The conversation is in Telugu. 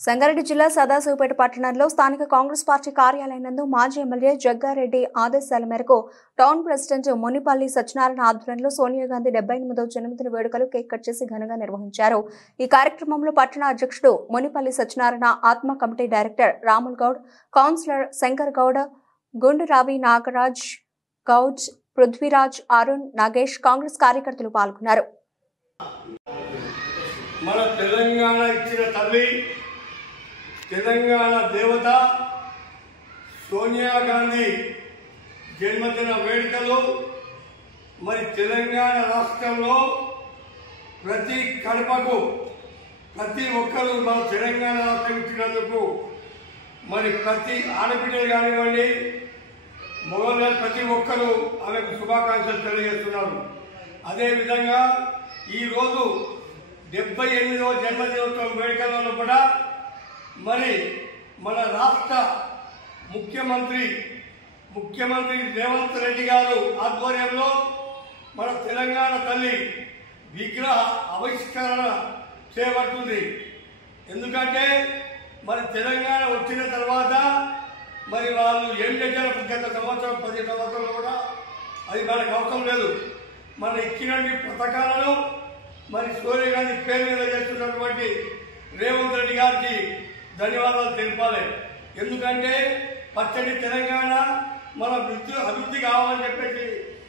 సంగారెడ్డి జిల్లా సదాశివపేట పట్టణంలో స్థానిక కాంగ్రెస్ పార్టీ కార్యాలయం నందు మాజీ ఎమ్మెల్యే జగ్గారెడ్డి ఆదేశాల మేరకు టౌన్ ప్రెసిడెంట్ మునిపల్లి సత్యనారాయణ ఆధ్వర్యంలో సోనియా గాంధీ 78వ జన్మదిన వేడుకలు కేక్ కట్ చేసి ఘనంగా నిర్వహించారు। ఈ కార్యక్రమంలో పట్టణ అధ్యక్షుడు Munipalli Satyanarayana, Atma committee director Ramul Goud, councillor Shankar Goud, Gunduravi Nagaraj Goud, Prithviraj, Arun, Nagesh Congress కార్యకర్తలు పాల్గొన్నారు। మన తెలంగాణ ఇచ్చిన తల్లి తెలంగాణ దేవత సోనియా గాంధీ జన్మదిన వేడుకలు మరి తెలంగాణ రాష్ట్రంలో ప్రతి కడపకు ప్రతి ఒక్కరూ మన తెలంగాణ రాష్ట్రం ఇచ్చినందుకు మరి ప్రతి ఆడపిల్లలు కానివ్వండి మగవాళ్ళు ప్రతి ఒక్కరూ ఆమెకు శుభాకాంక్షలు తెలియజేస్తున్నారు। అదేవిధంగా ఈరోజు 78వ జన్మదినోత్సవం వేడుకలలో కూడా మరి మన రాష్ట్ర ముఖ్యమంత్రి రేవంత్ రెడ్డి గారు ఆధ్వర్యంలో మన తెలంగాణ తల్లి విగ్రహ ఆవిష్కరణ చేయబడుతుంది। ఎందుకంటే మరి తెలంగాణ వచ్చిన తర్వాత మరి వాళ్ళు ఏం చేశారు గత సంవత్సరం 10 సంవత్సరాలు కూడా అది మనకు అవసరం లేదు। మన ఇచ్చిన పథకాలను మరి సోనియా గాంధీ పేరు మీద చేస్తున్నటువంటి రేవంత్ రెడ్డి గారికి ధన్యవాదాలు తెలిపాలి। ఎందుకంటే పచ్చని తెలంగాణ మన అభివృద్ధి కావాలని చెప్పేసి